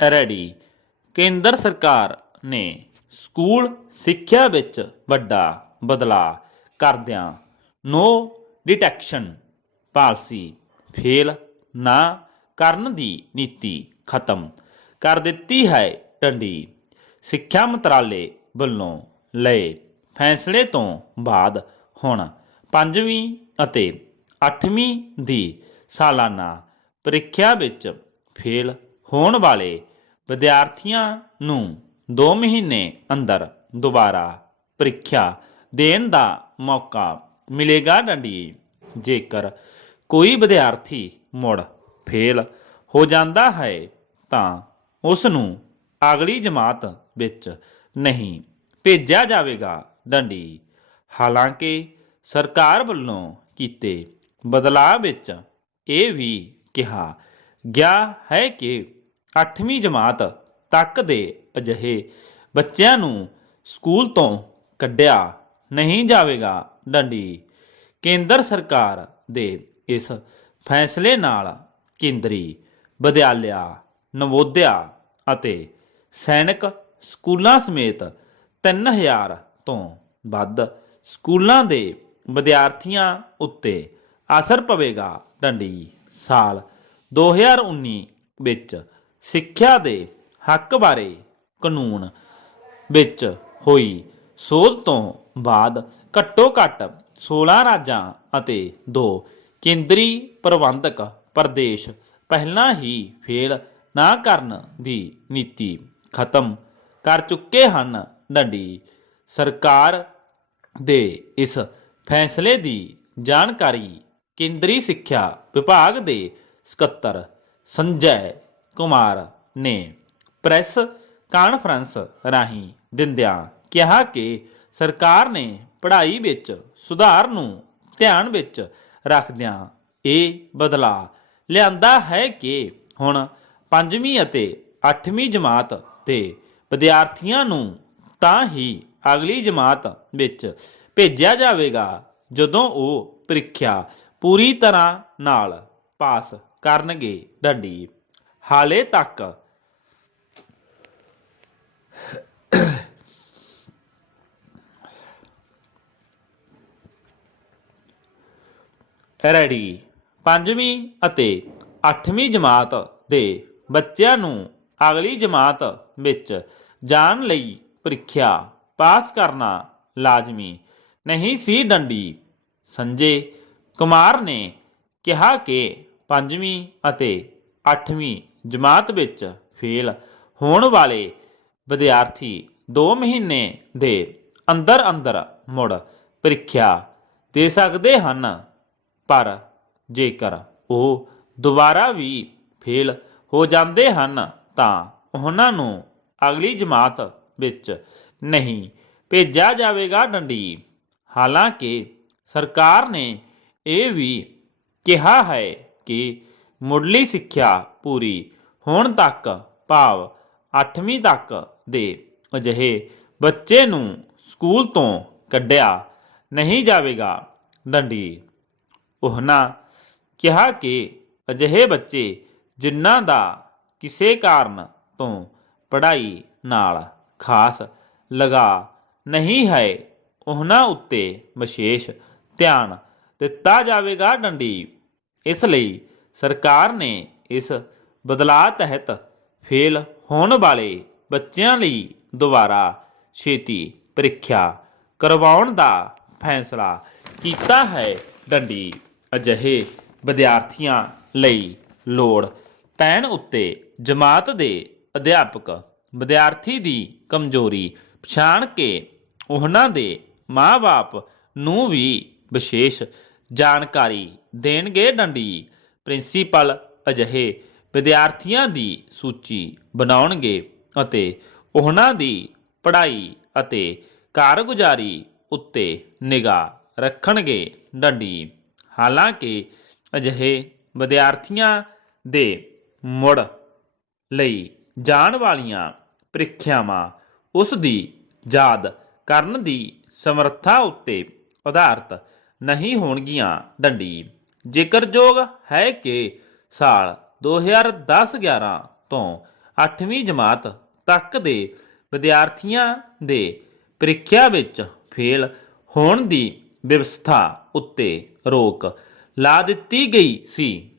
Ready ਕੇਂਦਰ ਸਰਕਾਰ ਨੇ ਸਕੂਲ ਸਿੱਖਿਆ ਵਿੱਚ ਵੱਡਾ ਬਦਲਾਅ ਕਰਦਿਆਂ ਨੋ ਡਿਟੈਕਸ਼ਨ ਪਾਲਿਸੀ ਫੇਲ ਨਾ ਕਰਨ ਦੀ ਨੀਤੀ ਖਤਮ ਕਰ ਦਿੱਤੀ ਹੈ ਟੰਡੀ। ਸਿੱਖਿਆ ਮੰਤਰਾਲੇ ਵੱਲੋਂ ਲਏ ਫੈਸਲੇ ਤੋਂ ਬਾਅਦ ਹੁਣ ਪੰਜਵੀਂ ਅਤੇ 8ਵੀਂ ਦੀ ਸਾਲਾਨਾ ਪ੍ਰੀਖਿਆ ਵਿੱਚ ਫੇਲ ਹੋਣ ਵਾਲੇ ਵਿਦਿਆਰਥੀਆਂ ਨੂੰ 2 ਮਹੀਨੇ ਅੰਦਰ ਦੁਬਾਰਾ ਪ੍ਰੀਖਿਆ ਦੇਣ ਦਾ ਮੌਕਾ ਮਿਲੇਗਾ ਡੰਡੀ। ਜੇਕਰ ਕੋਈ ਵਿਦਿਆਰਥੀ ਮੁੜ ਫੇਲ ਹੋ ਜਾਂਦਾ ਹੈ, ਤਾਂ ਉਸ ਨੂੰ ਅਗਲੀ ਜਮਾਤ ਵਿੱਚ ਨਹੀਂ ਭੇਜਿਆ ਜਾਵੇਗਾ ਡੰਡੀ। ਹਾਲਾਂਕਿ ਸਰਕਾਰ ਵੱਲੋਂ ਕੀਤੇ ਬਦਲਾਅ ਵਿੱਚ ਇਹ ਵੀ ਕਿਹਾ ਗਿਆ ਹੈ ਕਿ 8ਵੀਂ ਜਮਾਤ ਤੱਕ ਦੇ ਅਜਿਹੇ ਬੱਚਿਆਂ ਨੂੰ ਸਕੂਲ ਤੋਂ ਕੱਢਿਆ ਨਹੀਂ ਜਾਵੇਗਾ ਡੰਡੀ। ਕੇਂਦਰ ਸਰਕਾਰ ਦੇ ਇਸ ਫੈਸਲੇ ਨਾਲ ਕੇਂਦਰੀ ਵਿਦਿਆਲਿਆ, ਨਵੋਦਿਆ ਅਤੇ ਸੈਨਿਕ ਸਕੂਲਾਂ ਸਮੇਤ 3000 ਤੋਂ ਵੱਧ ਸਕੂਲਾਂ ਦੇ ਵਿਦਿਆਰਥੀਆਂ ਉੱਤੇ ਅਸਰ ਪਵੇਗਾ ਡੰਡੀ। ਸਾਲ 2019 ਵਿੱਚ ਸਿੱਖਿਆ ਦੇ ਹੱਕ ਬਾਰੇ ਕਾਨੂੰਨ ਵਿੱਚ ਹੋਈ ਸੋਧ ਤੋਂ ਬਾਅਦ ਘੱਟੋ ਘੱਟ 16 ਰਾਜਾਂ ਅਤੇ 2 ਕੇਂਦਰੀ ਪ੍ਰਬੰਧਕ ਪ੍ਰਦੇਸ਼ ਪਹਿਲਾਂ ਹੀ ਫੇਲ ਨਾ ਕਰਨ ਦੀ ਨੀਤੀ ਖਤਮ ਕਰ ਚੁੱਕੇ ਹਨ। ਡੰਡੀ ਸਰਕਾਰ ਦੇ ਇਸ ਫੈਸਲੇ ਦੀ ਜਾਣਕਾਰੀ ਕੇਂਦਰੀ ਸਿੱਖਿਆ ਵਿਭਾਗ ਦੇ ਸਕੱਤਰ ਸੰਜੈ ਕੁਮਾਰ ਨੇ ਪ੍ਰੈਸ ਕਾਨਫਰੰਸ ਰਾਹੀਂ ਦਿੰਦਿਆਂ ਕਿਹਾ ਕਿ ਸਰਕਾਰ ਨੇ ਪੜ੍ਹਾਈ ਵਿੱਚ ਸੁਧਾਰ ਨੂੰ ਧਿਆਨ ਵਿੱਚ ਰੱਖਦਿਆਂ ਇਹ ਬਦਲਾਅ ਲਿਆਂਦਾ ਹੈ ਕਿ ਹੁਣ ਪੰਜਵੀਂ ਅਤੇ 8ਵੀਂ ਜਮਾਤ ਦੇ ਵਿਦਿਆਰਥੀਆਂ ਨੂੰ ਤਾਂ ਹੀ ਅਗਲੀ ਜਮਾਤ ਵਿੱਚ ਭੇਜਿਆ ਜਾਵੇਗਾ ਜਦੋਂ ਉਹ ਪ੍ਰੀਖਿਆ ਪੂਰੀ ਤਰ੍ਹਾਂ ਨਾਲ ਪਾਸ ਕਰਨਗੇ। ਡੰਡੀ ਹਾਲੇ ਤੱਕ। ਰੈਡੀ। ਪੰਜਵੀਂ ਅਤੇ 8ਵੀਂ ਜਮਾਤ ਦੇ ਬੱਚਿਆਂ ਨੂੰ ਅਗਲੀ ਜਮਾਤ ਵਿੱਚ ਜਾਣ ਲਈ ਪ੍ਰੀਖਿਆ ਪਾਸ ਕਰਨਾ ਲਾਜ਼ਮੀ ਨਹੀਂ ਸੀ ਡੰਡੀ। ਸੰਜੇ ਕੁਮਾਰ ਨੇ ਕਿਹਾ ਕਿ ਪੰਜਵੀਂ ਅਤੇ 8ਵੀਂ ਜਮਾਤ ਵਿੱਚ ਫੇਲ ਹੋਣ ਵਾਲੇ ਵਿਦਿਆਰਥੀ 2 ਮਹੀਨੇ ਦੇ ਅੰਦਰ ਅੰਦਰ ਮੁੜ ਪ੍ਰੀਖਿਆ ਦੇ ਸਕਦੇ ਹਨ। ਪਰ ਜੇਕਰ ਉਹ ਦੁਬਾਰਾ ਵੀ ਫੇਲ ਹੋ ਜਾਂਦੇ ਹਨ, ਤਾਂ ਉਹਨਾਂ ਨੂੰ ਅਗਲੀ ਜਮਾਤ ਵਿੱਚ ਨਹੀਂ ਭੇਜਿਆ ਜਾਵੇਗਾ ਡੰਡੀ। ਹਾਲਾਂਕਿ ਸਰਕਾਰ ਨੇ ਇਹ ਵੀ ਕਿਹਾ ਹੈ ਕਿ ਮੁੱਢਲੀ ਸਿੱਖਿਆ ਪੂਰੀ। ਹੋਣ ਤੱਕ ਭਾਵ 8ਵੀਂ ਤੱਕ ਦੇ ਅਜਿਹੇ ਬੱਚੇ ਨੂੰ ਸਕੂਲ ਤੋਂ ਕੱਢਿਆ ਨਹੀਂ ਜਾਵੇਗਾ ਡੰਡੀ ਉਹਨਾਂ ਕਿਹਾ ਕਿ ਅਜਿਹੇ ਬੱਚੇ ਜਿਨ੍ਹਾਂ ਦਾ ਕਿਸੇ ਕਾਰਨ ਤੋਂ ਪੜ੍ਹਾਈ ਨਾਲ ਖਾਸ ਲਗਾ ਨਹੀਂ ਹੈ, ਉਹਨਾਂ ਉੱਤੇ ਵਿਸ਼ੇਸ਼ ਧਿਆਨ ਦਿੱਤਾ ਜਾਵੇਗਾ ਡੰਡੀ ਇਸ ਲਈ ਸਰਕਾਰ ਨੇ ਇਸ ਬਦਲਾਅ ਤਹਿਤ ਫੇਲ ਹੋਣ ਵਾਲੇ ਬੱਚਿਆਂ ਲਈ ਦੁਬਾਰਾ ਛੇਤੀ ਪ੍ਰੀਖਿਆ ਕਰਵਾਉਣ ਦਾ ਫੈਸਲਾ ਕੀਤਾ ਹੈ। ਡੰਡੀ ਅਜਿਹੇ ਵਿਦਿਆਰਥੀਆਂ ਲਈ ਲੋੜ ਪੈਣ ਉੱਤੇ ਜਮਾਤ ਦੇ ਅਧਿਆਪਕ ਵਿਦਿਆਰਥੀ ਦੀ ਕਮਜ਼ੋਰੀ ਪਛਾਣ ਕੇ ਉਹਨਾਂ ਦੇ ਮਾਪੇ ਨੂੰ ਵੀ ਵਿਸ਼ੇਸ਼ ਜਾਣਕਾਰੀ ਦੇਣਗੇ। ਡੰਡੀ ਪ੍ਰਿੰਸੀਪਲ ਅਜਿਹੇ ਵਿਦਿਆਰਥੀਆਂ ਦੀ ਸੂਚੀ ਬਣਾਉਣਗੇ ਅਤੇ ਉਹਨਾਂ ਦੀ ਪੜ੍ਹਾਈ ਅਤੇ ਕਾਰਗੁਜ਼ਾਰੀ ਉੱਤੇ ਨਿਗਾਹ ਰੱਖਣਗੇ। ਡੰਡੀ। ਹਾਲਾਂਕਿ ਅਜਿਹੇ ਵਿਦਿਆਰਥੀਆਂ ਦੇ ਮੁੜ ਲਈ ਜਾਣ ਵਾਲੀਆਂ ਪ੍ਰੀਖਿਆਵਾਂ ਉਸ ਦੀ ਯਾਦ ਕਰਨ ਦੀ ਸਮਰੱਥਾ ਉੱਤੇ ਆਧਾਰਿਤ ਨਹੀਂ ਹੋਣਗੀਆਂ। ਡੰਡੀ। ਜ਼ਿਕਰਯੋਗ ਹੈ ਕਿ ਸਾਲ 2010-11 ਤੋਂ 8ਵੀਂ ਜਮਾਤ ਤੱਕ ਦੇ ਵਿਦਿਆਰਥੀਆਂ ਦੇ ਪ੍ਰੀਖਿਆ ਵਿੱਚ ਫੇਲ ਹੋਣ ਦੀ ਵਿਵਸਥਾ ਉੱਤੇ ਰੋਕ ਲਾ ਦਿੱਤੀ ਗਈ ਸੀ।